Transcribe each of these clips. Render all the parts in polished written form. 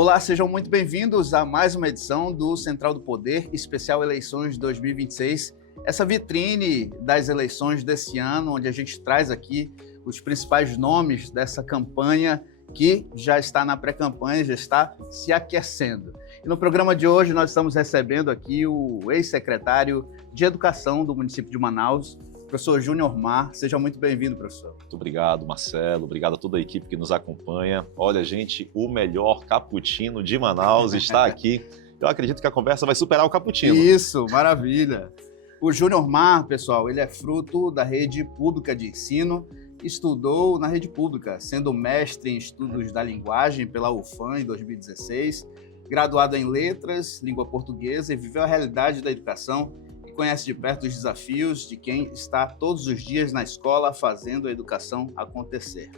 Olá, sejam muito bem-vindos a mais uma edição do Central do Poder, especial eleições 2026. Essa vitrine das eleições desse ano, onde a gente traz aqui os principais nomes dessa campanha que já está na pré-campanha, já está se aquecendo. E no programa de hoje nós estamos recebendo aqui o ex-secretário de Educação do município de Manaus, professor Júnior Mar. Seja muito bem-vindo, professor. Muito obrigado, Marcelo. Obrigado a toda a equipe que nos acompanha. Olha, gente, o melhor cappuccino de Manaus está aqui. Eu acredito que a conversa vai superar o cappuccino. Isso, maravilha. O Júnior Mar, pessoal, ele é fruto da rede pública de ensino, estudou na rede pública, sendo mestre em estudos da linguagem pela UFAM em 2016, graduado em letras, língua portuguesa e viveu a realidade da educação e conhece de perto os desafios de quem está todos os dias na escola fazendo a educação acontecer.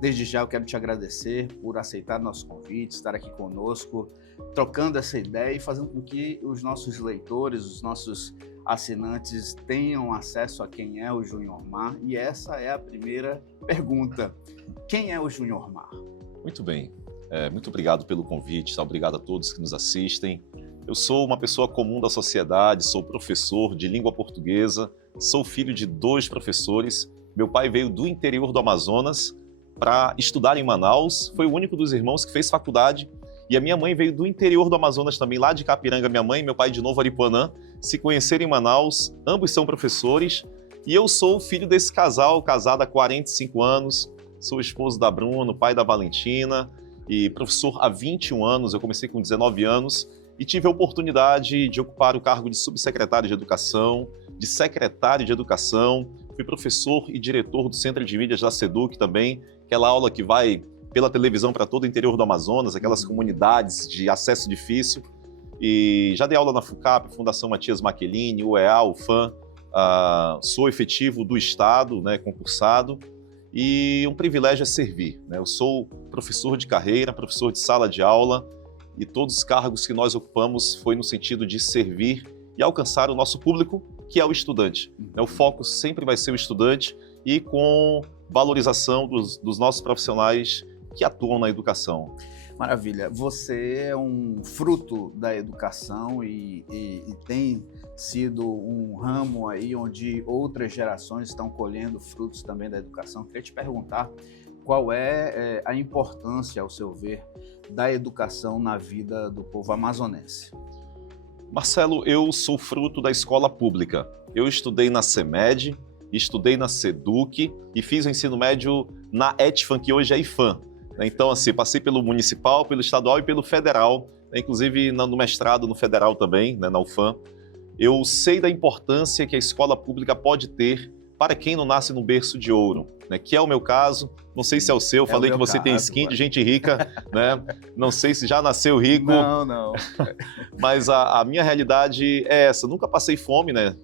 Desde já eu quero te agradecer por aceitar nosso convite, estar aqui conosco, trocando essa ideia e fazendo com que os nossos leitores, os nossos assinantes tenham acesso a quem é o Júnior Mar. E essa é a primeira pergunta. Quem é o Júnior Mar? Muito bem. Muito obrigado pelo convite, obrigado a todos que nos assistem. Eu sou uma pessoa comum da sociedade, sou professor de língua portuguesa, sou filho de 2 professores. Meu pai veio do interior do Amazonas para estudar em Manaus, foi o único dos irmãos que fez faculdade. E a minha mãe veio do interior do Amazonas também, lá de Capiranga, minha mãe e meu pai de Novo Aripuanã, se conheceram em Manaus, ambos são professores. E eu sou filho desse casal, casado há 45 anos, sou esposo da Bruna, pai da Valentina, e professor há 21 anos, eu comecei com 19 anos, e tive a oportunidade de ocupar o cargo de subsecretário de Educação, de secretário de Educação, fui professor e diretor do Centro de Mídias da SEDUC também, aquela aula que vai pela televisão para todo o interior do Amazonas, aquelas comunidades de acesso difícil. E já dei aula na FUCAP, Fundação Matias Maquelini, UEA, UFAM, sou efetivo do Estado, né, concursado, e um privilégio é servir, né? Eu sou professor de carreira, professor de sala de aula, e todos os cargos que nós ocupamos foi no sentido de servir e alcançar o nosso público, que é o estudante. O foco sempre vai ser o estudante e com valorização dos nossos profissionais que atuam na educação. Maravilha. Você é um fruto da educação e tem sido um ramo aí onde outras gerações estão colhendo frutos também da educação. Queria te perguntar qual é a importância, ao seu ver, da educação na vida do povo amazonense. Marcelo, eu sou fruto da escola pública. Eu estudei na CEMED, estudei na SEDUC e fiz o ensino médio na ETFAM, que hoje é IFAM. Então, assim, passei pelo municipal, pelo estadual e pelo federal, inclusive no mestrado no federal também, né, na UFAM. Eu sei da importância que a escola pública pode ter para quem não nasce no berço de ouro, né, que é o meu caso. Não sei se é o seu, falei que você tem skin de gente rica, né? Não sei se já nasceu rico. Não. Mas a minha realidade é essa. Nunca passei fome, né?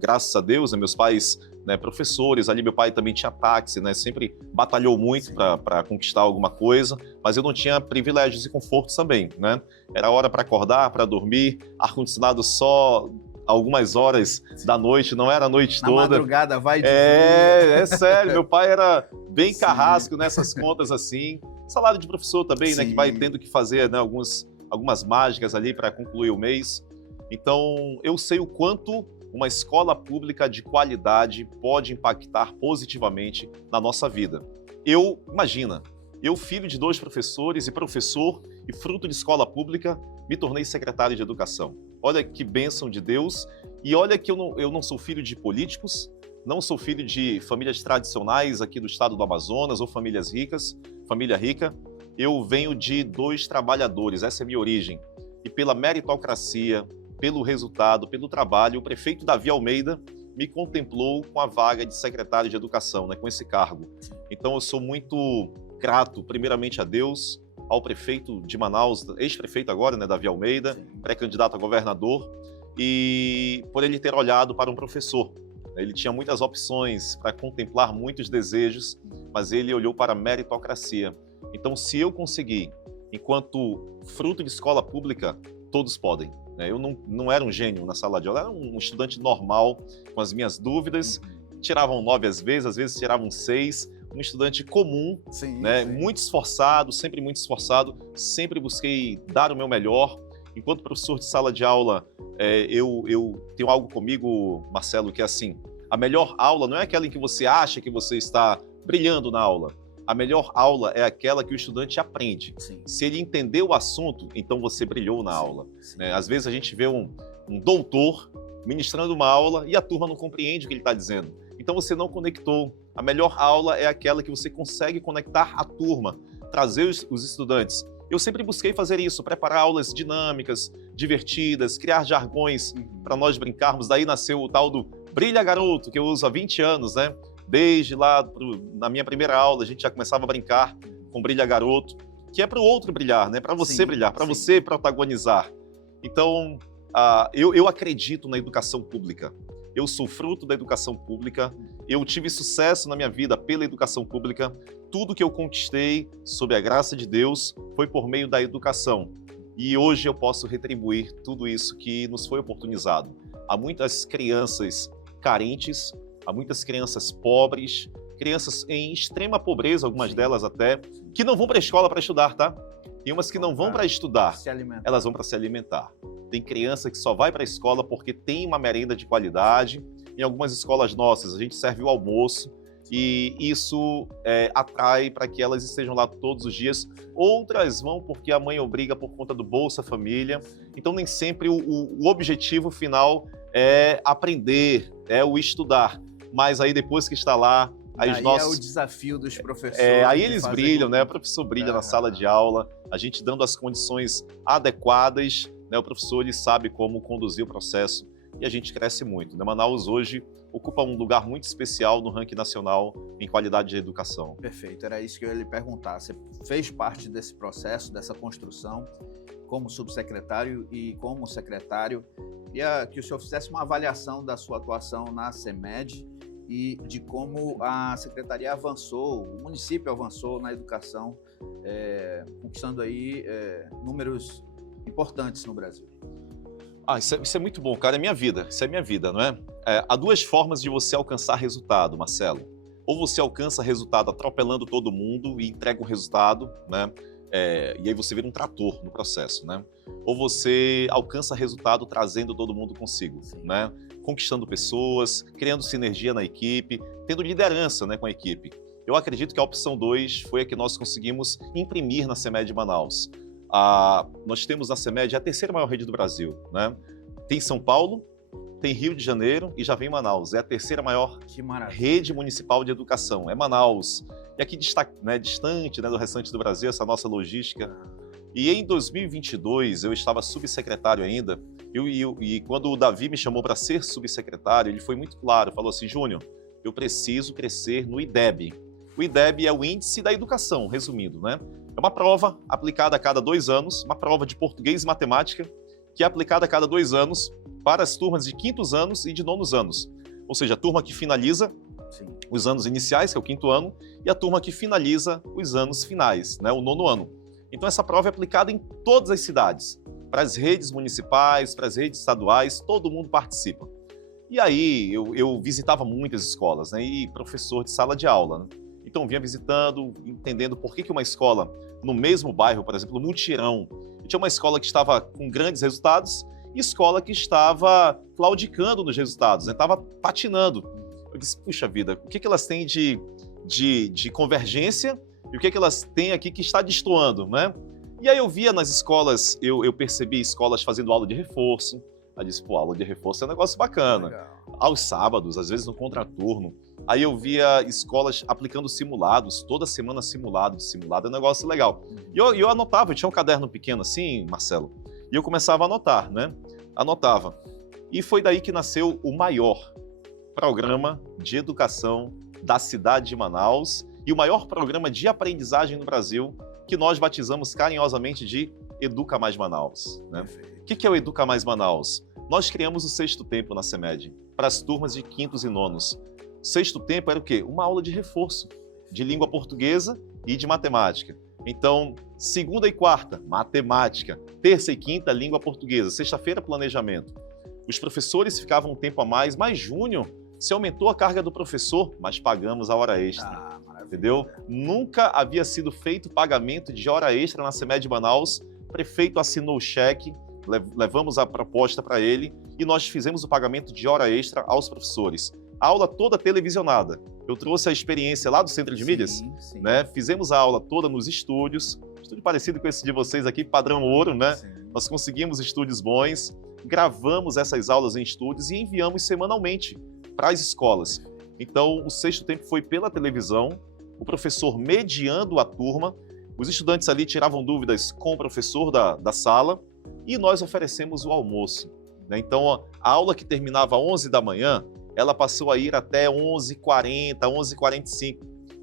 Graças a Deus, né? Meus pais, né, professores, ali meu pai também tinha táxi, né? Sempre batalhou muito para conquistar alguma coisa, mas eu não tinha privilégios e confortos também, né? Era hora para acordar, para dormir, ar-condicionado só algumas horas da noite, não era a noite toda. Na madrugada vai de É sério, meu pai era bem carrasco nessas contas assim. Salário de professor também, né, que vai tendo que fazer, né, algumas mágicas ali para concluir o mês. Então, eu sei o quanto uma escola pública de qualidade pode impactar positivamente na nossa vida. Imagina, eu filho de 2 professores e professor e fruto de escola pública, me tornei secretário de Educação. Olha que bênção de Deus. E olha que eu não sou filho de políticos, não sou filho de famílias tradicionais aqui do estado do Amazonas ou famílias ricas, família rica. Eu venho de 2 trabalhadores, essa é a minha origem. E pela meritocracia, pelo resultado, pelo trabalho, o prefeito Davi Almeida me contemplou com a vaga de secretário de Educação, né, com esse cargo. Então eu sou muito grato, primeiramente a Deus, ao prefeito de Manaus, ex-prefeito agora, né, Davi Almeida, pré-candidato a governador, e por ele ter olhado para um professor. Ele tinha muitas opções para contemplar muitos desejos, mas ele olhou para a meritocracia. Então, se eu conseguir, enquanto fruto de escola pública, todos podem. Eu não era um gênio na sala de aula, era um estudante normal, com as minhas dúvidas, tiravam 9 às vezes tiravam 6, um estudante comum, Sim, né? sim. Muito esforçado, sempre busquei dar o meu melhor. Enquanto professor de sala de aula, eu tenho algo comigo, Marcelo, que é assim, a melhor aula não é aquela em que você acha que você está brilhando na aula. A melhor aula é aquela que o estudante aprende. Sim. Se ele entendeu o assunto, então você brilhou na aula. Sim. Né? Às vezes a gente vê um doutor ministrando uma aula e a turma não compreende o que ele está dizendo. Então você não conectou. A melhor aula é aquela que você consegue conectar a turma, trazer os estudantes. Eu sempre busquei fazer isso, preparar aulas dinâmicas, divertidas, criar jargões para nós brincarmos. Daí nasceu o tal do Brilha Garoto, que eu uso há 20 anos, né? Desde lá, na minha primeira aula, a gente já começava a brincar com Brilha Garoto, que é para o outro brilhar, né? Para você brilhar, para você protagonizar. Então, eu acredito na educação pública. Eu sou fruto da educação pública. Eu tive sucesso na minha vida pela educação pública. Tudo que eu conquistei, sob a graça de Deus, foi por meio da educação. E hoje eu posso retribuir tudo isso que nos foi oportunizado. Há muitas crianças carentes, há muitas crianças pobres, crianças em extrema pobreza, algumas delas até, que não vão para a escola para estudar, tá? Tem umas que não vão para estudar, elas vão para se alimentar. Tem criança que só vai para a escola porque tem uma merenda de qualidade. Em algumas escolas nossas, a gente serve o almoço e isso atrai para que elas estejam lá todos os dias. Outras vão porque a mãe obriga por conta do Bolsa Família. Então, nem sempre o objetivo final é aprender, é o estudar. Mas aí, depois que está lá, aí é o desafio dos professores. Aí eles brilham, né? O professor brilha na sala de aula, a gente dando as condições adequadas, né? O professor ele sabe como conduzir o processo e a gente cresce muito, né? Manaus hoje ocupa um lugar muito especial no ranking nacional em qualidade de educação. Perfeito, era isso que eu ia lhe perguntar. Você fez parte desse processo, dessa construção, como subsecretário e como secretário. Queria que o senhor fizesse uma avaliação da sua atuação na CEMED e de como a secretaria avançou, o município avançou na educação, conquistando aí números importantes no Brasil. Isso é muito bom, cara, é minha vida, isso é minha vida, não é? Há duas formas de você alcançar resultado, Marcelo. Ou você alcança resultado atropelando todo mundo e entrega um resultado, né? E aí você vira um trator no processo, né? Ou você alcança resultado trazendo todo mundo consigo, né? Conquistando pessoas, criando sinergia na equipe, tendo liderança, né, com a equipe. Eu acredito que a opção 2 foi a que nós conseguimos imprimir na CEMED Manaus. Nós temos na CEMED a terceira maior rede do Brasil, né? Tem São Paulo, tem Rio de Janeiro e já vem Manaus. É a terceira maior rede municipal de educação, é Manaus. E aqui distante, né, do restante do Brasil, essa nossa logística. E em 2022, eu estava subsecretário ainda, e quando o Davi me chamou para ser subsecretário, ele foi muito claro, falou assim: Júnior, eu preciso crescer no IDEB. O IDEB é o Índice da Educação, resumindo, né? É uma prova aplicada a cada 2 anos, uma prova de português e matemática, que é aplicada a cada 2 anos para as turmas de 5º anos e de 9º anos. Ou seja, a turma que finaliza os anos iniciais, que é o 5º ano, e a turma que finaliza os anos finais, né, o 9º ano. Então essa prova é aplicada em todas as cidades, para as redes municipais, para as redes estaduais, todo mundo participa. E aí eu visitava muitas escolas, né, e professor de sala de aula, né? Então vinha visitando, entendendo por que uma escola no mesmo bairro, por exemplo, Mutirão, tinha uma escola que estava com grandes resultados e escola que estava claudicando nos resultados, né? Estava patinando. Eu disse, puxa vida, o que elas têm de convergência e o que elas têm aqui que está destoando, né? E aí eu via nas escolas, eu percebi escolas fazendo aula de reforço. Aí eu disse, pô, aula de reforço é um negócio bacana. Legal. Aos sábados, às vezes no contraturno. Aí eu via escolas aplicando simulados, toda semana simulado é um negócio legal. E eu anotava, eu tinha um caderno pequeno assim, Marcelo, e eu começava a anotar, né? Anotava. E foi daí que nasceu o maior programa de educação da cidade de Manaus e o maior programa de aprendizagem no Brasil, que nós batizamos carinhosamente de Educa Mais Manaus, né? O que é o Educa Mais Manaus? Nós criamos o 6º tempo na CEMED, para as turmas de 5º e 9º. O 6º tempo era o quê? Uma aula de reforço, de língua portuguesa e de matemática. Então, 2ª e 4ª, matemática. 3ª e 5ª, língua portuguesa. 6ª-feira, planejamento. Os professores ficavam um tempo a mais, mas Júnior, se aumentou a carga do professor, mas pagamos a hora extra. entendeu? Nunca havia sido feito pagamento de hora extra na CEMED Manaus, o prefeito assinou o cheque, levamos a proposta para ele e nós fizemos o pagamento de hora extra aos professores. A aula toda televisionada. Eu trouxe a experiência lá do Centro de Mídias, né? Fizemos a aula toda nos estúdios, estúdio parecido com esse de vocês aqui, padrão ouro, né? Sim. Nós conseguimos estúdios bons, gravamos essas aulas em estúdios e enviamos semanalmente para as escolas. Então, o Sexto Tempo foi pela televisão, o professor mediando a turma, os estudantes ali tiravam dúvidas com o professor da sala e nós oferecemos o almoço, né? Então, a aula que terminava às 11 da manhã, ela passou a ir até 11h40, 11h45.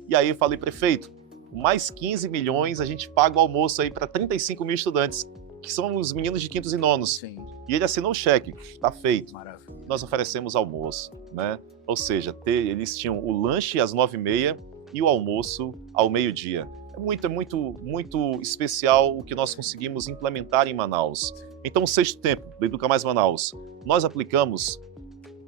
E aí eu falei, prefeito, mais 15 milhões a gente paga o almoço aí para 35 mil estudantes, que são os meninos de quintos e nonos. Sim. E ele assinou o cheque, está feito. Maravilha. Nós oferecemos almoço, né? Ou seja, eles tinham o lanche às 9h30 e o almoço ao meio-dia. É muito especial o que nós conseguimos implementar em Manaus. Então, o Sexto Tempo do Educa Mais Manaus, nós aplicamos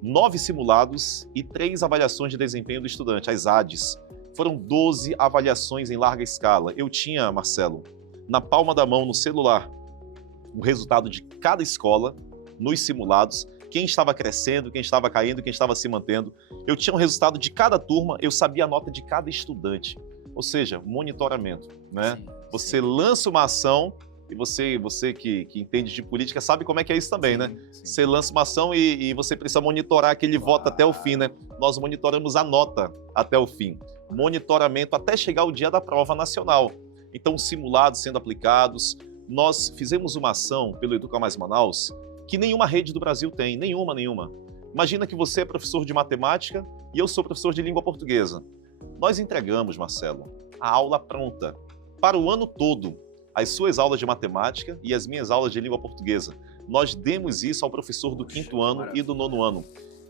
9 simulados e 3 avaliações de desempenho do estudante, as ADES. Foram 12 avaliações em larga escala. Eu tinha, Marcelo, na palma da mão, no celular, o resultado de cada escola nos simulados, quem estava crescendo, quem estava caindo, quem estava se mantendo. Eu tinha o resultado de cada turma, eu sabia a nota de cada estudante. Ou seja, monitoramento, né? Sim, você lança uma ação e você que entende de política sabe como é que é isso também, né? Sim. Você lança uma ação e você precisa monitorar aquele voto até o fim, né? Nós monitoramos a nota até o fim. Monitoramento até chegar o dia da prova nacional. Então, simulados sendo aplicados. Nós fizemos uma ação pelo Educa Mais Manaus que nenhuma rede do Brasil tem, nenhuma. Imagina que você é professor de matemática e eu sou professor de língua portuguesa. Nós entregamos, Marcelo, a aula pronta para o ano todo. As suas aulas de matemática e as minhas aulas de língua portuguesa. Nós demos isso ao professor do 5º ano e do 9º ano.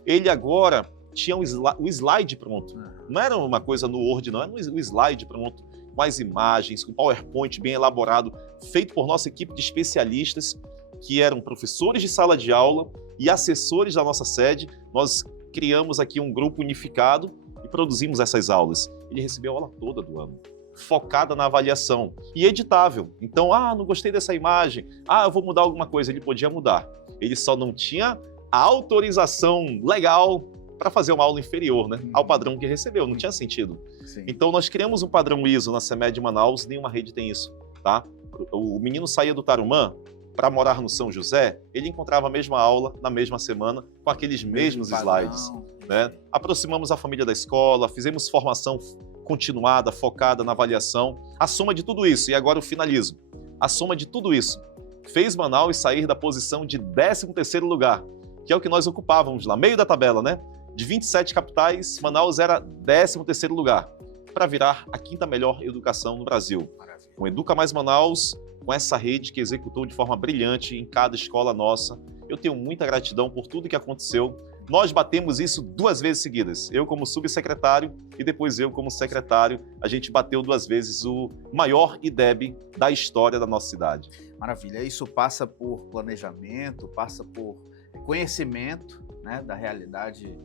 Ele agora tinha o slide pronto. Não era uma coisa no Word, não, era o slide pronto, com as imagens, com PowerPoint bem elaborado, feito por nossa equipe de especialistas, que eram professores de sala de aula e assessores da nossa sede. Nós criamos aqui um grupo unificado e produzimos essas aulas. Ele recebeu a aula toda do ano, focada na avaliação e editável. Então, não gostei dessa imagem, eu vou mudar alguma coisa. Ele podia mudar. Ele só não tinha a autorização legal para fazer uma aula inferior, né, ao padrão que recebeu. Não tinha sentido. Sim. Então, nós criamos um padrão ISO na CEMED Manaus, nenhuma rede tem isso, tá? O menino saía do Tarumã para morar no São José, ele encontrava a mesma aula na mesma semana, com aqueles mesmos slides, né? Aproximamos a família da escola, fizemos formação continuada, focada na avaliação. A soma de tudo isso, e agora eu finalizo, a soma de tudo isso fez Manaus sair da posição de 13º lugar, que é o que nós ocupávamos lá, meio da tabela, né? De 27 capitais, Manaus era 13º lugar, para virar a 5ª melhor educação no Brasil. Maravilha. Com Educa Mais Manaus, com essa rede que executou de forma brilhante em cada escola nossa. Eu tenho muita gratidão por tudo que aconteceu. Nós batemos isso 2 vezes seguidas. Eu como subsecretário e depois eu como secretário. A gente bateu 2 vezes o maior IDEB da história da nossa cidade. Maravilha. Isso passa por planejamento, passa por conhecimento, né, da realidade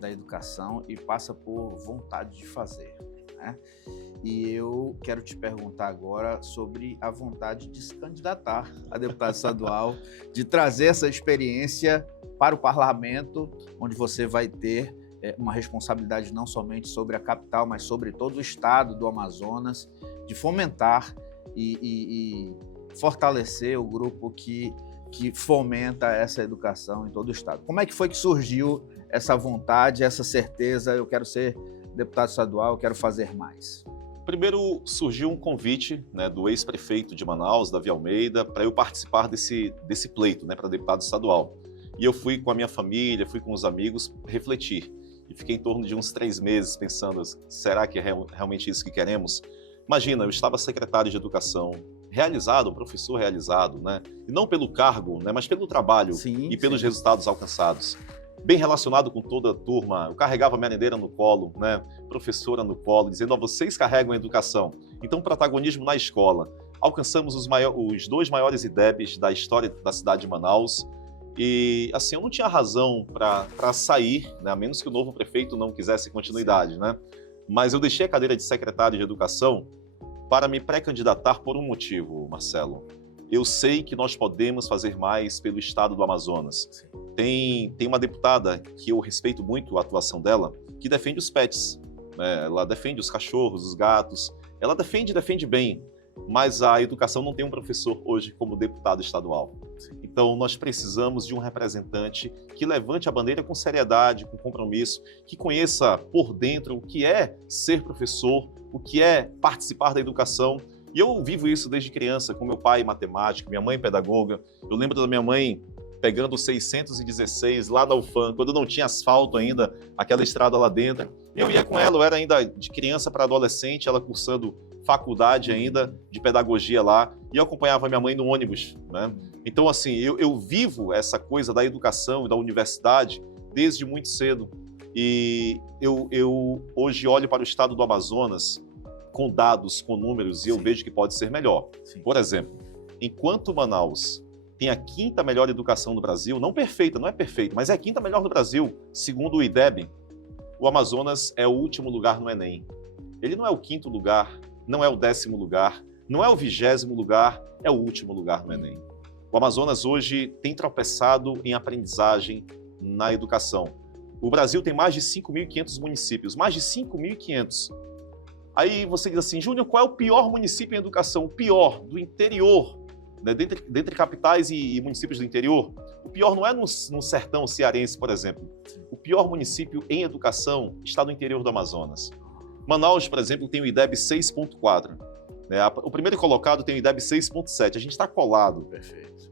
da educação e passa por vontade de fazer, né? E eu quero te perguntar agora sobre a vontade de se candidatar a deputado estadual, de trazer essa experiência para o parlamento, onde você vai ter uma responsabilidade não somente sobre a capital, mas sobre todo o estado do Amazonas, de fomentar e fortalecer o grupo que fomenta essa educação em todo o estado. Como é que foi que surgiu essa vontade, essa certeza? Eu quero ser deputado estadual, eu quero fazer mais. Primeiro surgiu um convite, né, do ex-prefeito de Manaus, Davi Almeida, para eu participar desse pleito, né, para deputado estadual. E eu fui com a minha família, fui com os amigos refletir. E fiquei em torno de uns 3 meses pensando, será que é realmente isso que queremos? Imagina, eu estava secretário de Educação, realizado, um professor realizado, né? E não pelo cargo, né, mas pelo trabalho e pelos resultados alcançados. Bem relacionado com toda a turma, eu carregava merendeira no colo, né? Professora no colo, dizendo, vocês carregam a educação. Então, protagonismo na escola. Alcançamos os 2 maiores IDEBs da história da cidade de Manaus. E, assim, eu não tinha razão para sair, né? A menos que o novo prefeito não quisesse continuidade, né? mas eu deixei a cadeira de secretário de Educação para me pré-candidatar por um motivo, Marcelo. Eu sei que nós podemos fazer mais pelo estado do Amazonas. Tem uma deputada que eu respeito muito a atuação dela, que defende os pets, né? Ela defende os cachorros, os gatos, ela defende bem, mas a educação não tem um professor hoje como deputado estadual. Então nós precisamos de um representante que levante a bandeira com seriedade, com compromisso, que conheça por dentro o que é ser professor, o que é participar da educação. E eu vivo isso desde criança, com meu pai matemático, minha mãe pedagoga. Eu lembro da minha mãe pegando o 616 lá na UFAM, quando não tinha asfalto ainda, aquela estrada lá dentro. Eu ia com ela, eu era ainda de criança para adolescente, ela cursando faculdade ainda de pedagogia lá, e eu acompanhava minha mãe no ônibus, né? Então, assim, eu vivo essa coisa da educação e da universidade desde muito cedo. E eu hoje olho para o estado do Amazonas com dados, com números, e eu vejo que pode ser melhor. Por exemplo, enquanto Manaus tem a 5ª melhor educação do Brasil, não perfeita, não é perfeita, mas é a 5ª melhor do Brasil, segundo o IDEB, o Amazonas é o último lugar no Enem. Ele não é o 5º lugar, não é o 10º lugar, não é o 20º lugar, é o último lugar no Enem. O Amazonas hoje tem tropeçado em aprendizagem na educação. O Brasil tem mais de 5.500 municípios, mais de 5.500. Aí você diz assim, Júnior, qual é o pior município em educação? O pior, do interior, né? Dentre capitais e municípios do interior, o pior não é no sertão cearense, por exemplo. O pior município em educação está no interior do Amazonas. Manaus, por exemplo, tem o IDEB 6.4. Né? O primeiro colocado tem o IDEB 6.7. A gente está colado. Perfeito.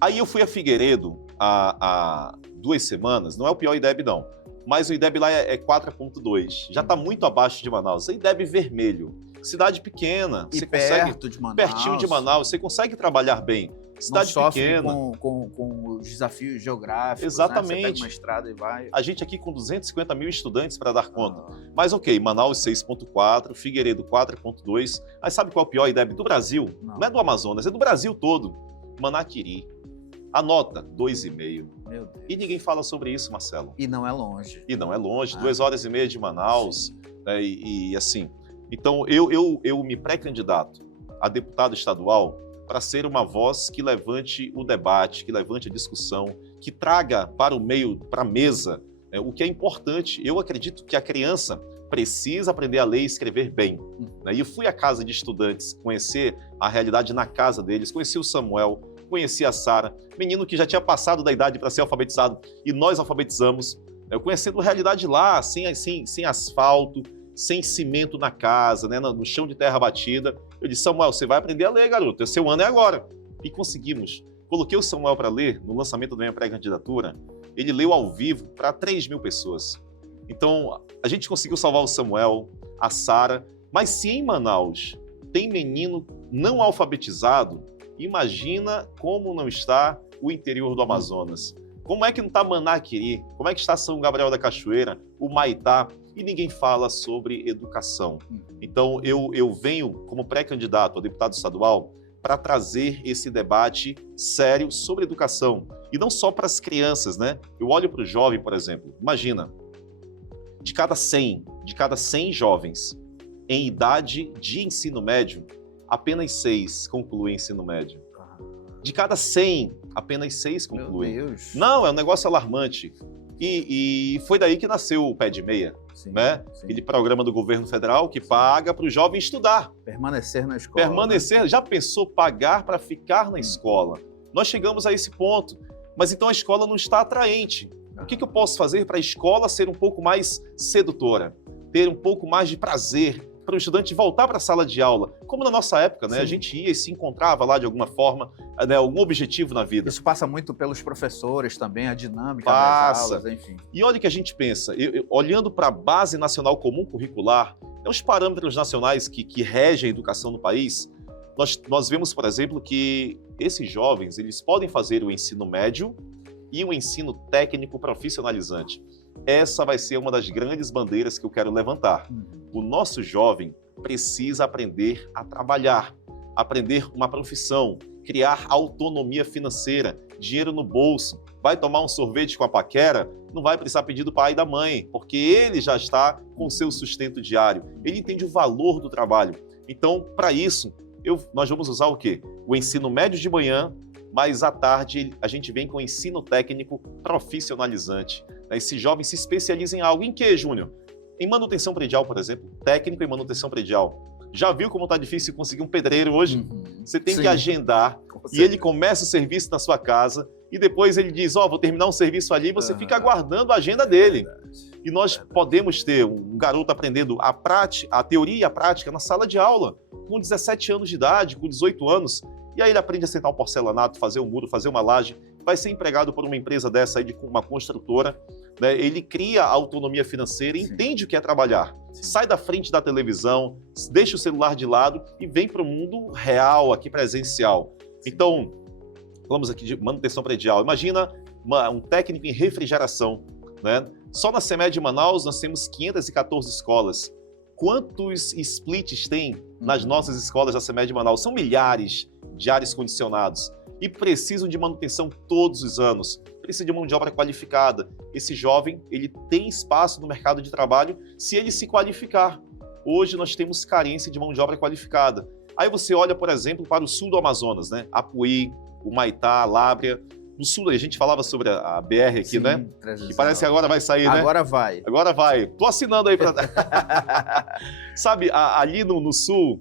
Aí eu fui a Figueiredo há 2 semanas. Não é o pior IDEB, não. Mas o IDEB lá é 4.2. Já está muito abaixo de Manaus. É IDEB vermelho. Cidade pequena. E você perto consegue, de Manaus. pertinho de Manaus. Você consegue trabalhar bem. Cidade não sofre pequena. com os desafios geográficos. Exatamente. Né? Você pega uma estrada e vai. A gente aqui com 250 mil estudantes para dar conta. Mas ok, Manaus 6.4, Figueiredo 4.2. Mas sabe qual é o pior IDEB do Brasil? Não é do Amazonas, é do Brasil todo. Manaquiri. A nota, 2,5. Meu Deus. E ninguém fala sobre isso, Marcelo. E não é longe. E não é longe, 2h30 de Manaus. Né, e assim, então eu me pré-candidato a deputado estadual para ser uma voz que levante o debate, que levante a discussão, que traga para o meio, para a mesa, o que é importante. Eu acredito que a criança precisa aprender a ler e escrever bem. Né? E eu fui à casa de estudantes, conhecer a realidade na casa deles, conheci o Samuel, conheci a Sara, menino que já tinha passado da idade para ser alfabetizado, e nós alfabetizamos, conhecendo a realidade lá, sem asfalto, sem cimento na casa, né, no chão de terra batida. Eu disse, Samuel, você vai aprender a ler, garoto, seu ano é agora. E conseguimos. Coloquei o Samuel para ler no lançamento da minha pré-candidatura, ele leu ao vivo para 3.000 pessoas. Então, a gente conseguiu salvar o Samuel, a Sara, mas se em Manaus tem menino não alfabetizado, imagina como não está o interior do Amazonas. Como é que não está Manaquiri? Como é que está São Gabriel da Cachoeira, o Maitá? E ninguém fala sobre educação. Então, eu venho como pré-candidato a deputado estadual para trazer esse debate sério sobre educação. E não só para as crianças, né? Eu olho para o jovem, por exemplo. Imagina, de cada 100 jovens em idade de ensino médio, apenas 6 concluem ensino médio. De cada 100, apenas 6 concluem. Meu Deus. Não, é um negócio alarmante. E foi daí que nasceu o Pé de Meia, né? Sim. Aquele programa do governo federal que paga para o jovem estudar. Permanecer na escola. Permanecer, né? Já pensou pagar para ficar na escola? Nós chegamos a esse ponto, mas então a escola não está atraente. O que eu posso fazer para a escola ser um pouco mais sedutora? Ter um pouco mais de prazer para o estudante voltar para a sala de aula, como na nossa época, né? A gente ia e se encontrava lá de alguma forma, né? Algum objetivo na vida. Isso passa muito pelos professores também, a dinâmica das aulas, enfim. E olha o que a gente pensa, olhando para a Base Nacional Comum Curricular, os parâmetros nacionais que regem a educação no país, nós vemos, por exemplo, que esses jovens eles podem fazer o ensino médio e o ensino técnico profissionalizante. Essa vai ser uma das grandes bandeiras que eu quero levantar. O nosso jovem precisa aprender a trabalhar, aprender uma profissão, criar autonomia financeira, dinheiro no bolso, vai tomar um sorvete com a paquera, não vai precisar pedir do pai e da mãe, porque ele já está com o seu sustento diário. Ele entende o valor do trabalho. Então, para isso, nós vamos usar o quê? O ensino médio de manhã, mas à tarde a gente vem com o ensino técnico profissionalizante. Esse jovem se especializa em algo. Em quê, Júnior? Em manutenção predial, por exemplo. Técnico em manutenção predial. Já viu como está difícil conseguir um pedreiro hoje? Você tem que agendar e ele começa o serviço na sua casa e depois ele diz, vou terminar um serviço ali e você fica aguardando a agenda dele. E nós podemos ter um garoto aprendendo a teoria e a prática na sala de aula, com 17 anos de idade, com 18 anos, e aí ele aprende a sentar um porcelanato, fazer um muro, fazer uma laje, vai ser empregado por uma empresa dessa aí, de uma construtora, né? Ele cria autonomia financeira e entende o que é trabalhar. Sai da frente da televisão, deixa o celular de lado e vem para o mundo real, aqui presencial. Então, falamos aqui de manutenção predial. Imagina um técnico em refrigeração, né? Só na CEMED de Manaus nós temos 514 escolas. Quantos splits tem nas nossas escolas da CEMED de Manaus? São milhares de ares condicionados e precisam de manutenção todos os anos. Precisa de mão de obra qualificada. Esse jovem, ele tem espaço no mercado de trabalho se ele se qualificar. Hoje nós temos carência de mão de obra qualificada. Aí você olha, por exemplo, para o sul do Amazonas, né? Apuí, o Maitá, Lábrea. No sul, a gente falava sobre a BR aqui, sim, né? Que parece que agora vai sair, né? Agora vai. Agora vai. Tô assinando aí para. Sabe, ali no sul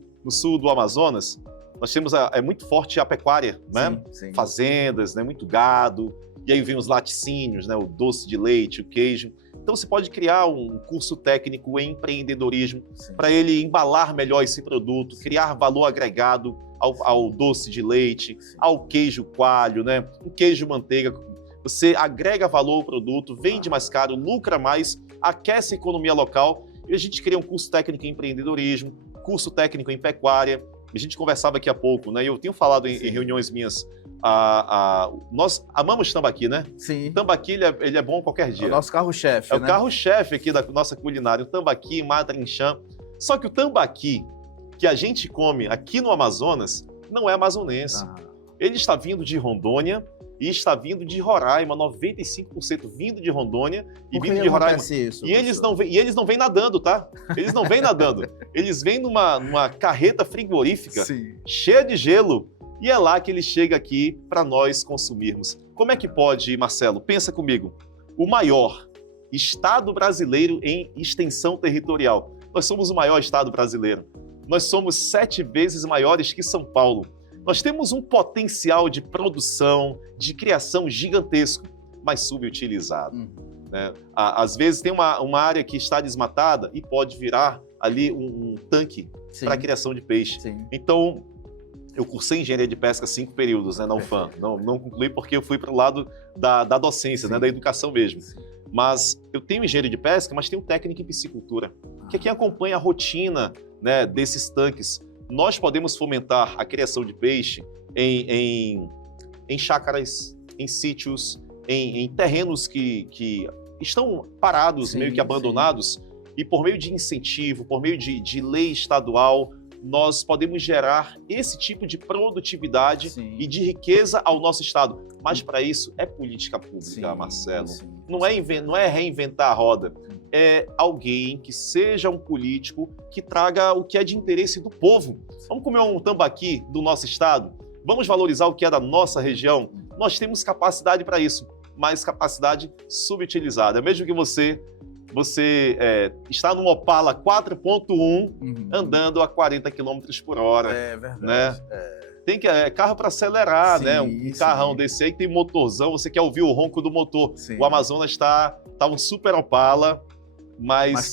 do Amazonas, nós temos é muito forte a pecuária, né? Sim. Fazendas, né? Muito gado. E aí vem os laticínios, né? O doce de leite, o queijo. Então você pode criar um curso técnico em empreendedorismo para ele embalar melhor esse produto, criar valor agregado ao doce de leite, ao queijo coalho, né? O queijo manteiga. Você agrega valor ao produto, vende mais caro, lucra mais, aquece a economia local. E a gente cria um curso técnico em empreendedorismo, curso técnico em pecuária. A gente conversava aqui há pouco, né? Eu tenho falado em reuniões minhas. Nós amamos tambaqui, né? Sim. Tambaqui, ele é bom qualquer dia. É o nosso carro-chefe, né? É o carro-chefe aqui da nossa culinária. O tambaqui, matrinchã. Só que o tambaqui que a gente come aqui no Amazonas não é amazonense. Ele está vindo de Rondônia e está vindo de Roraima, 95% vindo de Rondônia e vindo de Roraima. Isso, e eles não vêm nadando, tá? Eles não vêm nadando. Eles vêm numa carreta frigorífica cheia de gelo e é lá que ele chega aqui para nós consumirmos. Como é que pode, Marcelo? Pensa comigo. O maior estado brasileiro em extensão territorial. Nós somos o maior estado brasileiro. Nós somos 7 vezes maiores que São Paulo. Nós temos um potencial de produção, de criação gigantesco, mas subutilizado. Né? Às vezes tem uma área que está desmatada e pode virar ali um tanque para a criação de peixe. Então, eu cursei engenharia de pesca 5 períodos, né, na UFAM. Não concluí porque eu fui para o lado da docência, né, da educação mesmo. Mas eu tenho engenharia de pesca, mas tenho técnica em piscicultura, que é quem acompanha a rotina, né, desses tanques. Nós podemos fomentar a criação de peixe em chácaras, em sítios, em terrenos que estão parados, meio que abandonados, e por meio de incentivo, por meio de lei estadual, nós podemos gerar esse tipo de produtividade e de riqueza ao nosso estado. Mas para isso é política pública, Marcelo. Não é reinventar a roda. É alguém que seja um político que traga o que é de interesse do povo. Vamos comer um tambaqui do nosso estado? Vamos valorizar o que é da nossa região? Nós temos capacidade para isso, mas capacidade subutilizada. Mesmo que você está num Opala 4.1 andando a 40 km por hora. É verdade. Né? Tem carro para acelerar, né? Um carrão desse aí que tem motorzão, você quer ouvir o ronco do motor. O Amazonas está um super Opala, mas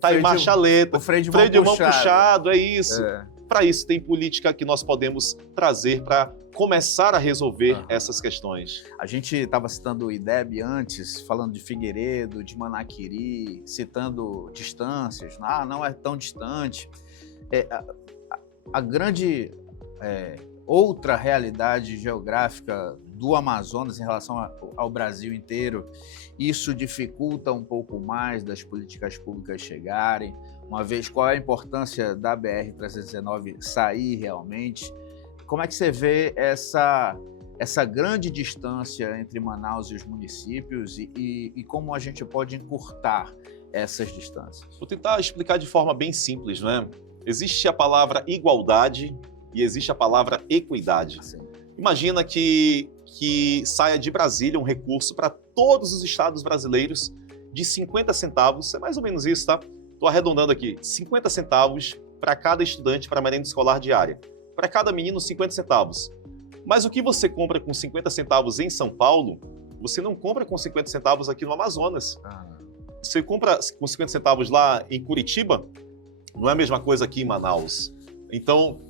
tá em marcha lenta. O freio de mão puxado, é isso. Para isso tem política que nós podemos trazer para começar a resolver essas questões. A gente estava citando o IDEB antes, falando de Figueiredo, de Manaquiri, citando distâncias. Não é tão distante. A grande outra realidade geográfica do Amazonas em relação ao Brasil inteiro, isso dificulta um pouco mais das políticas públicas chegarem, uma vez qual é a importância da BR-319 sair realmente. Como é que você vê essa essa grande distância entre Manaus e os municípios e como a gente pode encurtar essas distâncias? Vou tentar explicar de forma bem simples, né? Existe a palavra igualdade e existe a palavra equidade. Sim. Imagina que saia de Brasília um recurso para todos os estados brasileiros de 50 centavos, é mais ou menos isso, tá? Estou arredondando aqui, 50 centavos para cada estudante para merenda escolar diária. Para cada menino, 50 centavos. Mas o que você compra com 50 centavos em São Paulo, você não compra com 50 centavos aqui no Amazonas. Você compra com 50 centavos lá em Curitiba, não é a mesma coisa aqui em Manaus. Então,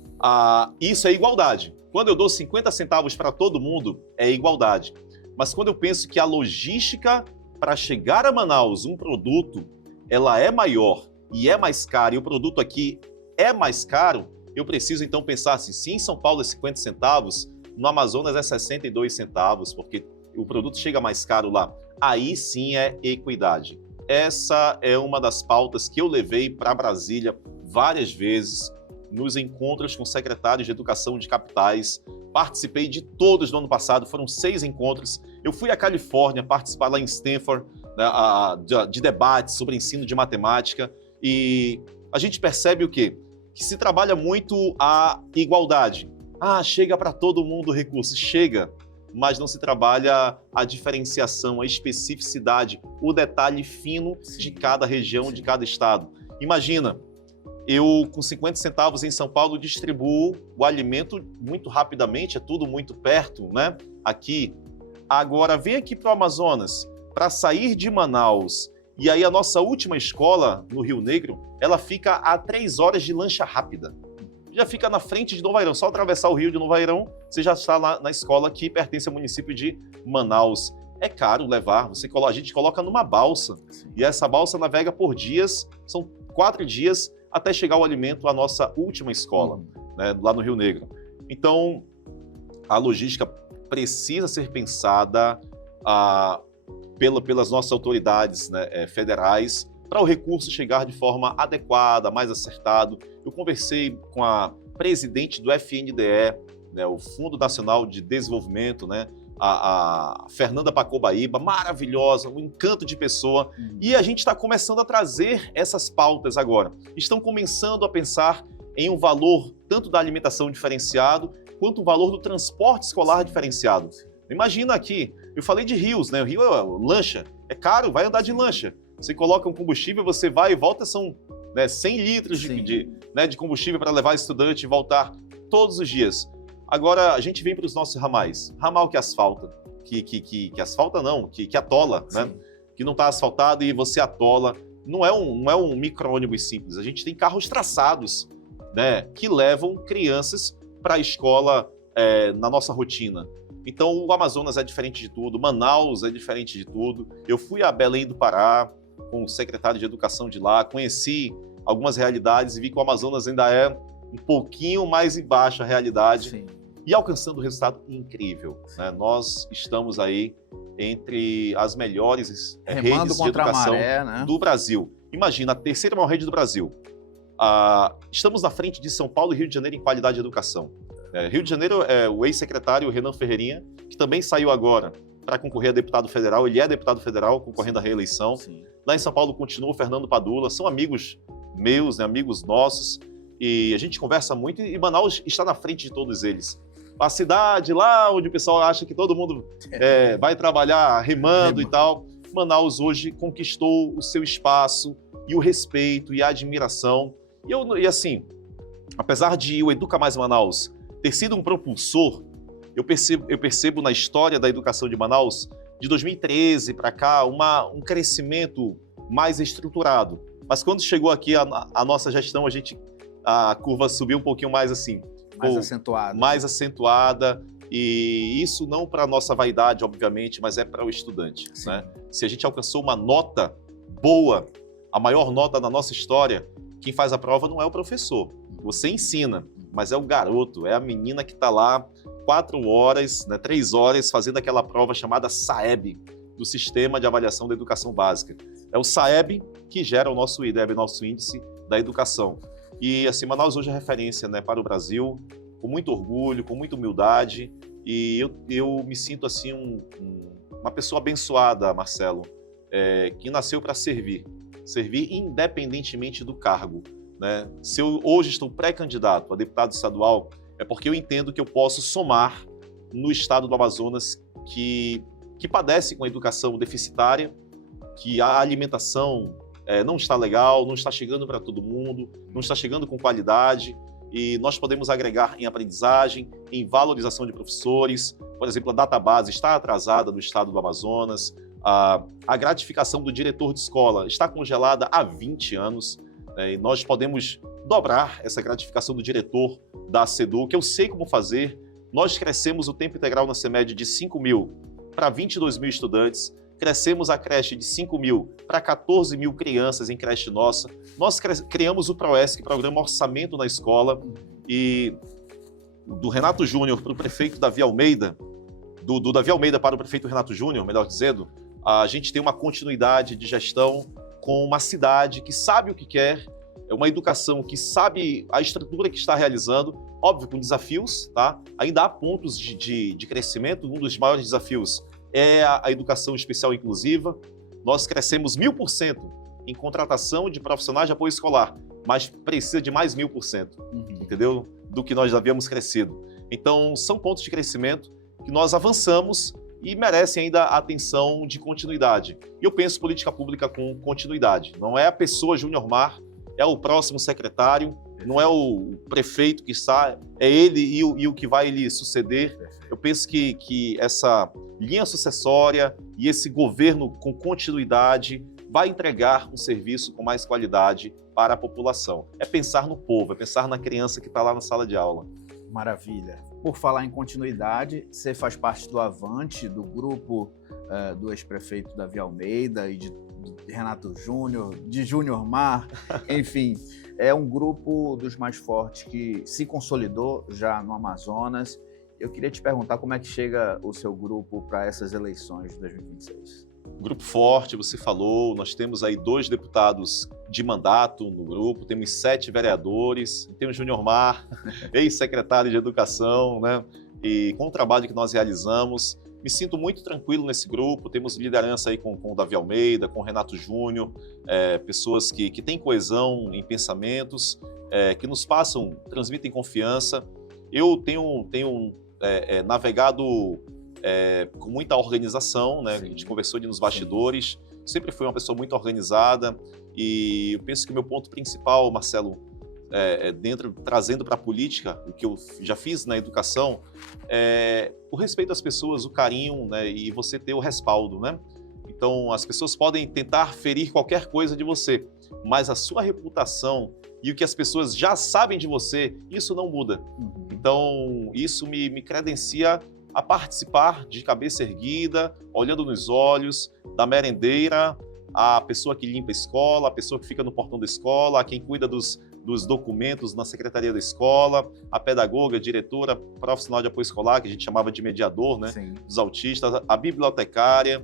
isso é igualdade. Quando eu dou 50 centavos para todo mundo, é igualdade. Mas quando eu penso que a logística para chegar a Manaus, um produto, ela é maior e é mais caro, e o produto aqui é mais caro, eu preciso então pensar assim, se em São Paulo é 50 centavos, no Amazonas é 62 centavos, porque o produto chega mais caro lá. Aí sim é equidade. Essa é uma das pautas que eu levei para Brasília várias vezes, nos encontros com secretários de educação de capitais. Participei de todos no ano passado, foram 6 encontros. Eu fui à Califórnia participar lá em Stanford, né, de debates sobre ensino de matemática, e a gente percebe o quê? Que se trabalha muito a igualdade. Chega para todo mundo o recurso, chega, mas não se trabalha a diferenciação, a especificidade, o detalhe fino de cada região, de cada estado. Imagina, eu com 50 centavos em São Paulo distribuo o alimento muito rapidamente, é tudo muito perto, né? Aqui. Agora, vem aqui para o Amazonas, para sair de Manaus, e aí a nossa última escola, no Rio Negro, ela fica a 3 horas de lancha rápida. Já fica na frente de Novo Airão, só atravessar o rio de Novo Airão, você já está lá na escola que pertence ao município de Manaus. É caro levar, a gente coloca numa balsa, e essa balsa navega por dias, são 4 dias, até chegar o alimento à nossa última escola, né, lá no Rio Negro. Então, a logística precisa ser pensada pelas nossas autoridades, né, federais, para o recurso chegar de forma adequada, mais acertado. Eu conversei com a presidente do FNDE, né, o Fundo Nacional de Desenvolvimento, né, a Fernanda Pacobaíba, maravilhosa, um encanto de pessoa, e a gente está começando a trazer essas pautas agora. Estão começando a pensar em um valor tanto da alimentação diferenciado, quanto o valor do transporte escolar diferenciado. Imagina aqui, eu falei de rios, né? O rio é lancha, é caro, vai andar de lancha. Você coloca um combustível, você vai e volta, são 100 litros de combustível para levar estudante e voltar todos os dias. Agora, a gente vem para os nossos ramais. Ramal que asfalta, que asfalta não, que atola, né? Que não está asfaltado e você atola. Não é um micro-ônibus simples. A gente tem carros traçados, né? Que levam crianças para a escola na nossa rotina. Então, o Amazonas é diferente de tudo, Manaus é diferente de tudo. Eu fui a Belém do Pará com o secretário de Educação de lá, conheci algumas realidades e vi que o Amazonas ainda é um pouquinho mais embaixo a realidade. Sim. E alcançando um resultado incrível. Né? Nós estamos aí entre as melhores redes de educação maré, né? Do Brasil. Imagina, a terceira maior rede do Brasil. Estamos na frente de São Paulo e Rio de Janeiro em qualidade de educação. Rio de Janeiro é o ex-secretário Renan Ferreirinha, que também saiu agora para concorrer a deputado federal. Ele é deputado federal, concorrendo à reeleição. Sim. Lá em São Paulo continua o Fernando Padula. São amigos meus, né, amigos nossos. E a gente conversa muito e Manaus está na frente de todos eles. A cidade lá onde o pessoal acha que todo mundo vai trabalhar remando e tal, Manaus hoje conquistou o seu espaço e o respeito e a admiração. E assim, apesar de o Educa Mais Manaus ter sido um propulsor, eu percebo na história da educação de Manaus, de 2013 para cá, um crescimento mais estruturado. Mas quando chegou aqui a nossa gestão, a curva subiu um pouquinho mais assim. Mais acentuada, e isso não para a nossa vaidade, obviamente, mas é para o estudante. Né? Se a gente alcançou uma nota boa, a maior nota da nossa história, quem faz a prova não é o professor. Você ensina, mas é o garoto, é a menina que está lá 4 horas, 3 horas, fazendo aquela prova chamada SAEB, do Sistema de Avaliação da Educação Básica. É o SAEB que gera o nosso IDEB, nosso Índice da Educação. E assim, Manaus hoje é referência, né, para o Brasil, com muito orgulho, com muita humildade, E eu me sinto assim uma pessoa abençoada, Marcelo, que nasceu para servir independentemente do cargo, né? Se eu hoje estou pré-candidato a deputado estadual, é porque eu entendo que eu posso somar no estado do Amazonas que padece com a educação deficitária, que a alimentação não está legal, não está chegando para todo mundo, não está chegando com qualidade, e nós podemos agregar em aprendizagem, em valorização de professores. Por exemplo, a database está atrasada no estado do Amazonas, a gratificação do diretor de escola está congelada há 20 anos, né, e nós podemos dobrar essa gratificação do diretor da SEDU, que eu sei como fazer. Nós crescemos o tempo integral na CEMED de 5 mil para 22 mil estudantes, crescemos a creche de 5 mil para 14 mil crianças em creche nossa. Nós criamos o PROESC, Programa Orçamento na Escola, e do Renato Júnior para o prefeito Davi Almeida, do Davi Almeida para o prefeito Renato Júnior, melhor dizendo, a gente tem uma continuidade de gestão com uma cidade que sabe o que quer, uma educação que sabe a estrutura que está realizando, óbvio, com desafios, tá? Ainda há pontos de crescimento. Um dos maiores desafios é a educação especial inclusiva. Nós crescemos 1000% em contratação de profissionais de apoio escolar, mas precisa de mais 1000%, entendeu? Do que nós havíamos crescido. Então, são pontos de crescimento que nós avançamos e merecem ainda a atenção de continuidade. E eu penso política pública com continuidade. Não é a pessoa Júnior Mar, é o próximo secretário, não é o prefeito que está, é ele e o que vai lhe suceder. Eu penso que essa linha sucessória e esse governo com continuidade vai entregar um serviço com mais qualidade para a população. É pensar no povo, é pensar na criança que está lá na sala de aula. Maravilha. Por falar em continuidade, você faz parte do Avante, do grupo do ex-prefeito Davi Almeida e de Renato Júnior, de Júnior Mar, enfim, é um grupo dos mais fortes que se consolidou já no Amazonas. Eu queria te perguntar como é que chega o seu grupo para essas eleições de 2026. Grupo forte, você falou, nós temos aí 2 deputados de mandato no grupo, temos 7 vereadores, temos Júnior Mar, ex-secretário de Educação, né? E com o trabalho que nós realizamos, me sinto muito tranquilo nesse grupo. Temos liderança aí com o Davi Almeida, com o Renato Júnior, pessoas que têm coesão em pensamentos, que nos transmitem confiança. Eu tenho navegado com muita organização, né? A gente conversou nos bastidores, sempre fui uma pessoa muito organizada, e eu penso que o meu ponto principal, Marcelo, trazendo para a política, o que eu já fiz na educação, o respeito às pessoas, o carinho, né, e você ter o respaldo, né? Então, as pessoas podem tentar ferir qualquer coisa de você, mas a sua reputação e o que as pessoas já sabem de você, isso não muda. Então, isso me credencia a participar de cabeça erguida, olhando nos olhos, da merendeira, a pessoa que limpa a escola, a pessoa que fica no portão da escola, a quem cuida dos documentos na secretaria da escola, a pedagoga, a diretora, profissional de apoio escolar, que a gente chamava de mediador, né, dos autistas, a bibliotecária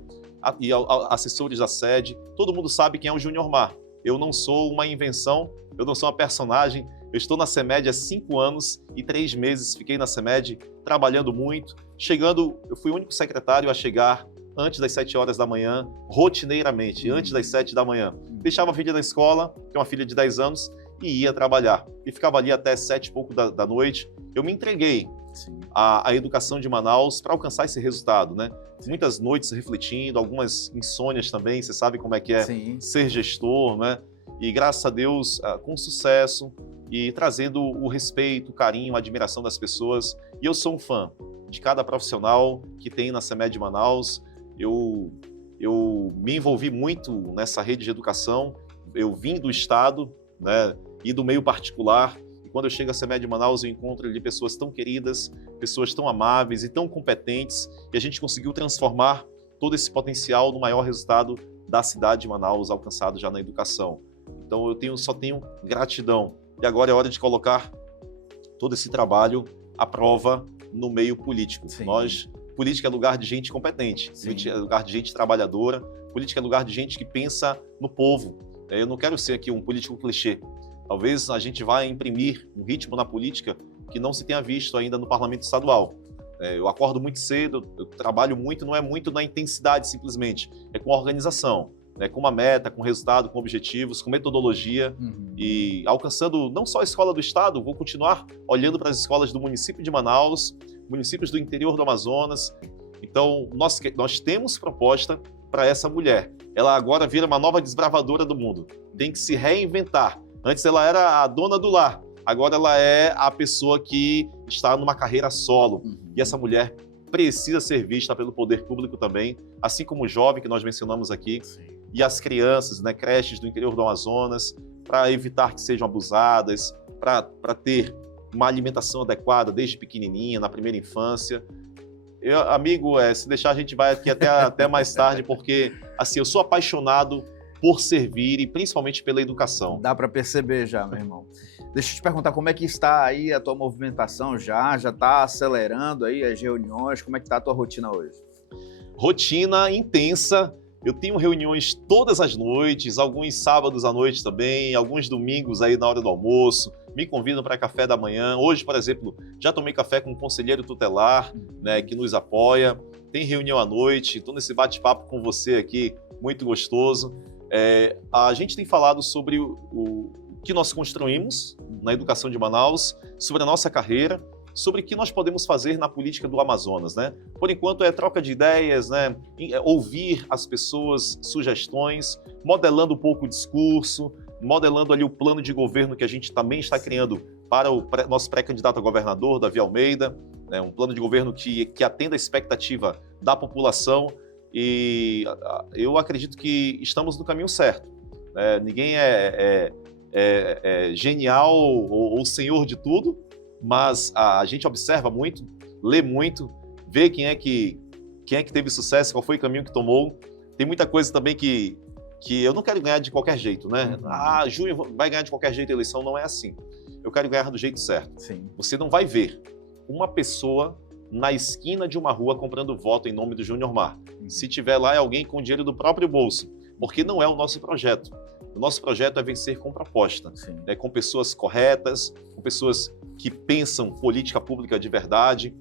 e assessores da sede. Todo mundo sabe quem é o Júnior Mar. Eu não sou uma invenção, eu não sou uma personagem. Eu estou na CEMED há 5 anos e 3 meses, fiquei na CEMED trabalhando muito. Eu fui o único secretário a chegar antes das 7 horas da manhã, rotineiramente, antes das 7 da manhã. Deixava a filha na escola, que é uma filha de 10 anos, e ia trabalhar. E ficava ali até 7 e pouco da noite. Eu me entreguei à educação de Manaus para alcançar esse resultado, né? Muitas noites refletindo, algumas insônias também, você sabe como é que é ser gestor, né? E graças a Deus, com sucesso e trazendo o respeito, o carinho, a admiração das pessoas. E eu sou um fã de cada profissional que tem na CEMED de Manaus. Eu me envolvi muito nessa rede de educação. Eu vim do Estado, né, e do meio particular. E quando eu chego à CEMED de Manaus, eu encontro ali pessoas tão queridas, pessoas tão amáveis e tão competentes, e a gente conseguiu transformar todo esse potencial no maior resultado da cidade de Manaus, alcançado já na educação. Então eu só tenho gratidão. E agora é hora de colocar todo esse trabalho à prova no meio político. Política é lugar de gente competente, política é lugar de gente trabalhadora, política é lugar de gente que pensa no povo. Eu não quero ser aqui um político clichê. Talvez a gente vá imprimir um ritmo na política que não se tenha visto ainda no parlamento estadual. Eu acordo muito cedo, eu trabalho muito, não é muito na intensidade simplesmente, é com organização, né? Com uma meta, com resultado, com objetivos, com metodologia e alcançando não só a escola do estado, vou continuar olhando para as escolas do município de Manaus, municípios do interior do Amazonas. Então, nós temos proposta para essa mulher. Ela agora vira uma nova desbravadora do mundo, tem que se reinventar. Antes ela era a dona do lar, agora ela é a pessoa que está numa carreira solo. E essa mulher precisa ser vista pelo poder público também, assim como o jovem que nós mencionamos aqui, e as crianças, né, creches do interior do Amazonas, para evitar que sejam abusadas, para ter uma alimentação adequada desde pequenininha, na primeira infância. Amigo, se deixar a gente vai aqui até mais tarde, porque assim, eu sou apaixonado por servir e principalmente pela educação. Dá para perceber já, meu irmão. Deixa eu te perguntar, como é que está aí a tua movimentação já? Já está acelerando aí as reuniões? Como é que está a tua rotina hoje? Rotina intensa. Eu tenho reuniões todas as noites, alguns sábados à noite também, alguns domingos aí na hora do almoço. Me convidam para café da manhã. Hoje, por exemplo, já tomei café com um conselheiro tutelar, né, que nos apoia. Tem reunião à noite. Estou nesse bate-papo com você aqui, muito gostoso. A gente tem falado sobre o que nós construímos na educação de Manaus, sobre a nossa carreira, sobre o que nós podemos fazer na política do Amazonas, né? Por enquanto é troca de ideias, né? Ouvir as pessoas, sugestões, modelando um pouco o discurso, modelando ali o plano de governo que a gente também está criando para o nosso pré-candidato a governador, Davi Almeida, né? Um plano de governo que atenda a expectativa da população, e eu acredito que estamos no caminho certo. Ninguém é genial ou senhor de tudo, mas a gente observa muito, lê muito, vê quem é que teve sucesso, qual foi o caminho que tomou. Tem muita coisa também que eu não quero ganhar de qualquer jeito, né? Júnior vai ganhar de qualquer jeito a eleição, não é assim. Eu quero ganhar do jeito certo. Sim. Você não vai ver uma pessoa na esquina de uma rua comprando voto em nome do Júnior Mar. Se tiver lá, é alguém com dinheiro do próprio bolso, porque não é o nosso projeto. O nosso projeto é vencer com proposta, né, com pessoas corretas, com pessoas que pensam política pública de verdade.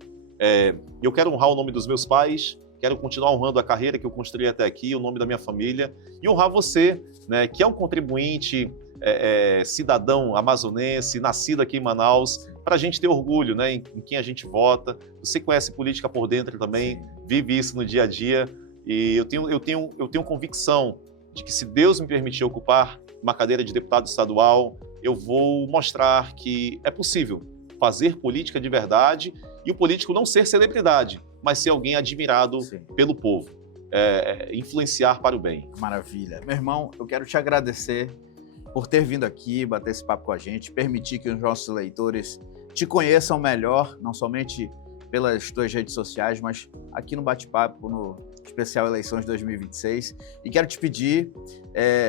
Eu quero honrar o nome dos meus pais, quero continuar honrando a carreira que eu construí até aqui, o nome da minha família, e honrar você, né, que é um contribuinte, cidadão amazonense, nascido aqui em Manaus, para a gente ter orgulho, né, em quem a gente vota. Você conhece política por dentro também, vive isso no dia a dia, e eu tenho convicção de que, se Deus me permitir ocupar uma cadeira de deputado estadual, eu vou mostrar que é possível fazer política de verdade e o político não ser celebridade, mas ser alguém admirado pelo povo, influenciar para o bem. Maravilha. Meu irmão, eu quero te agradecer por ter vindo aqui, bater esse papo com a gente, permitir que os nossos leitores te conheçam melhor, não somente pelas tuas redes sociais, mas aqui no Bate-Papo, no especial Eleições 2026. E quero te pedir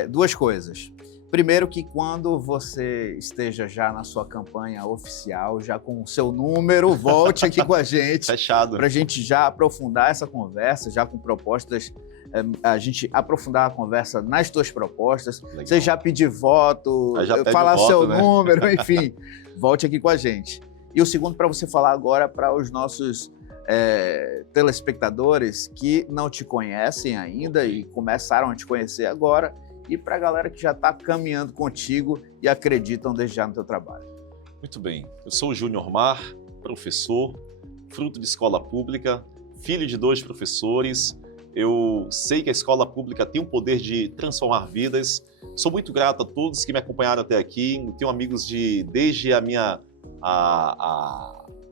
duas coisas. Primeiro, que quando você esteja já na sua campanha oficial, já com o seu número, volte aqui com a gente. Fechado. Para a gente já aprofundar essa conversa, já com propostas, a gente aprofundar a conversa nas tuas propostas. Legal. Você já pedir voto, falar voto, seu número, enfim, volte aqui com a gente. E o segundo, para você falar agora para os nossos telespectadores que não te conhecem ainda e começaram a te conhecer agora, e para a galera que já está caminhando contigo e acreditam desde já no teu trabalho. Muito bem. Eu sou o Júnior Mar, professor, fruto de escola pública, filho de 2 professores. Eu sei que a escola pública tem o poder de transformar vidas. Sou muito grato a todos que me acompanharam até aqui. Eu tenho amigos desde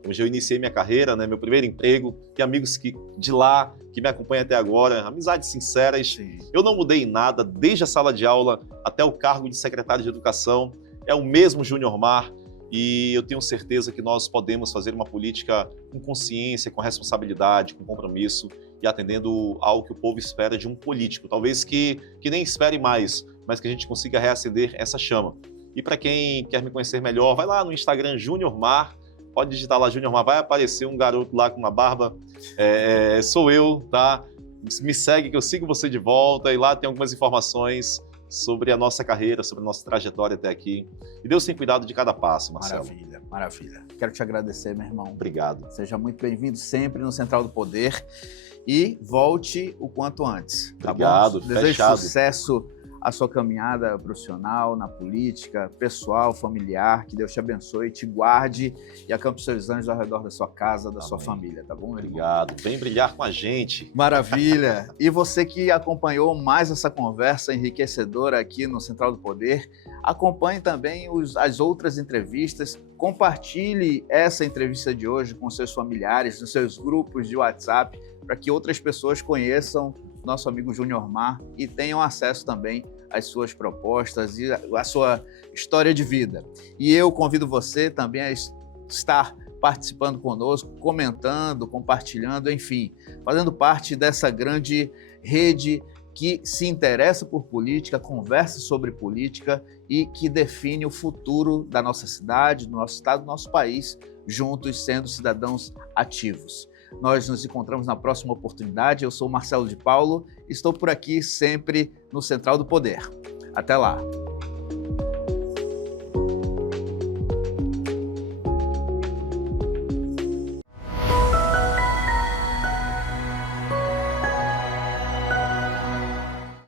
onde eu iniciei minha carreira, né, meu primeiro emprego, tem amigos de lá que me acompanham até agora, amizades sinceras. Sim. Eu não mudei em nada, desde a sala de aula até o cargo de secretário de educação, é o mesmo Júnior Mar, e eu tenho certeza que nós podemos fazer uma política com consciência, com responsabilidade, com compromisso, e atendendo ao que o povo espera de um político, talvez que nem espere mais, mas que a gente consiga reacender essa chama. E para quem quer me conhecer melhor, vai lá no Instagram Júnior Mar, pode digitar lá Júnior Mar, vai aparecer um garoto lá com uma barba, sou eu, tá? Me segue que eu sigo você de volta, e lá tem algumas informações sobre a nossa carreira, sobre a nossa trajetória até aqui. E Deus tem cuidado de cada passo, Marcelo. Maravilha, maravilha. Quero te agradecer, meu irmão. Obrigado. Seja muito bem-vindo sempre no Central do Poder e volte o quanto antes. Tá Obrigado, bom? Desejo fechado. sucesso à sua caminhada profissional, na política, pessoal, familiar. Que Deus te abençoe, te guarde e acampe seus anjos ao redor da sua casa, da sua família, tá bom, meu irmão? Obrigado. Vem brilhar com a gente. Maravilha! E você que acompanhou mais essa conversa enriquecedora aqui no Central do Poder, acompanhe também as outras entrevistas, compartilhe essa entrevista de hoje com seus familiares, nos seus grupos de WhatsApp, para que outras pessoas conheçam nosso amigo Júnior Mar e tenham acesso também às suas propostas e à sua história de vida. E eu convido você também a estar participando conosco, comentando, compartilhando, enfim, fazendo parte dessa grande rede que se interessa por política, conversa sobre política e que define o futuro da nossa cidade, do nosso estado, do nosso país, juntos sendo cidadãos ativos. Nós nos encontramos na próxima oportunidade. Eu sou Marcelo de Paulo, estou por aqui sempre no Central do Poder. Até lá!